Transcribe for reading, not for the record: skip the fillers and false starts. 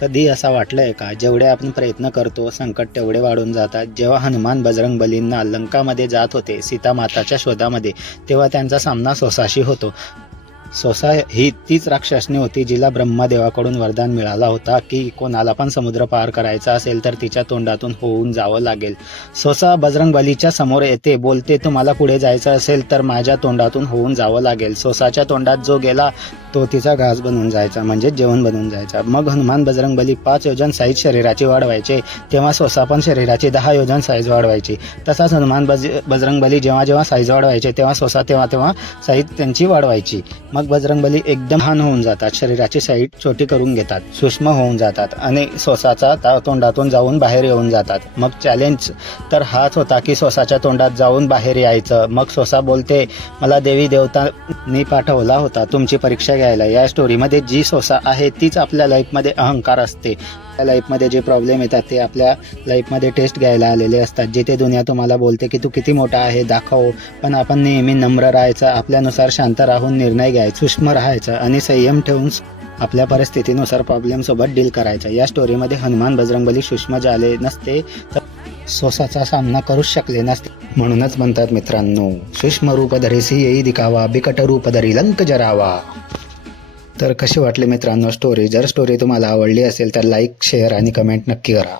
कधी असं वाटलंय का, जेवढे आपण प्रयत्न करतो संकट तेवढे वाढून जातात. जेव्हा हनुमान बजरंग बलींना लंकामध्ये जात होते सीता माताच्या शोधामध्ये, तेव्हा त्यांचा सामना सोसाशी होतो. सोसा ही तीच राक्षसनी होती जिला ब्रह्मदेवाकडून वरदान मिळाला होता की कोणाला पण समुद्र पार करायचा असेल तर तिच्या तोंडातून होऊन जावं लागेल. सोसा बजरंग बलीच्या समोर येते, बोलते तुम्हाला पुढे जायचं असेल तर माझ्या तोंडातून होऊन जावं लागेल. सोसाच्या तोंडात जो गेला तो तिचा घास बनून जायचा, म्हणजे जेवण बनून जायचा. मग हनुमान बजरंग बली 5 योजन साईज शरीराची वाढवायचे, तेव्हा सोसा पण शरीराची 10 योजन साईज वाढवायची. तसाच हनुमान बजरंग बली जेव्हा जेव्हा साईज वाढवायचे तेव्हा सोसा तेव्हा साईज त्यांची वाढवायची. मग बजरंगबली एकदम लहान होऊन जातात, शरीराची साईज छोटी करून घेतात, सूक्ष्म होऊन जातात आणि सोसाचा तोंडातून जाऊन बाहेर येऊन जातात. मग चॅलेंज तर हाच होता की सोसाच्या तोंडात जाऊन बाहेर यायचं. मग सोसा बोलते मला देवी देवतांनी पाठवला होता तुमची परीक्षा घ्यायला. या स्टोरीमध्ये जी सोसा आहे तीच आपल्या लाईफमध्ये अहंकार असते. आपल्या लाईफमध्ये जे प्रॉब्लेम येतात ते आपल्या लाईफमध्ये टेस्ट घ्यायला आलेले असतात, जिथे दुनिया तुम्हाला बोलते की तू किती मोठा आहे दाखव. पण आपण नेहमी नम्र राहायचं, आपल्यानुसार शांत राहून निर्णय घ्यायचा, सूक्ष्म राहायचं आणि संयम ठेवून आपल्या परिस्थितीनुसार प्रॉब्लेमसोबत डील करायचं. या स्टोरीमध्ये हनुमान बजरंगबली सूक्ष्म झाले नसते तर सोसाचा सामना करूच शकले नसते. म्हणूनच म्हणतात मित्रांनो, सूक्ष्म रूप धरेसी येई दिखावा, बिकट रूप धरी लंक जरावा. तर कशी वाटली मित्रांनो स्टोरी? जर स्टोरी तुम्हाला आवडली असेल तर लाईक, शेअर आणि कमेंट नक्की करा.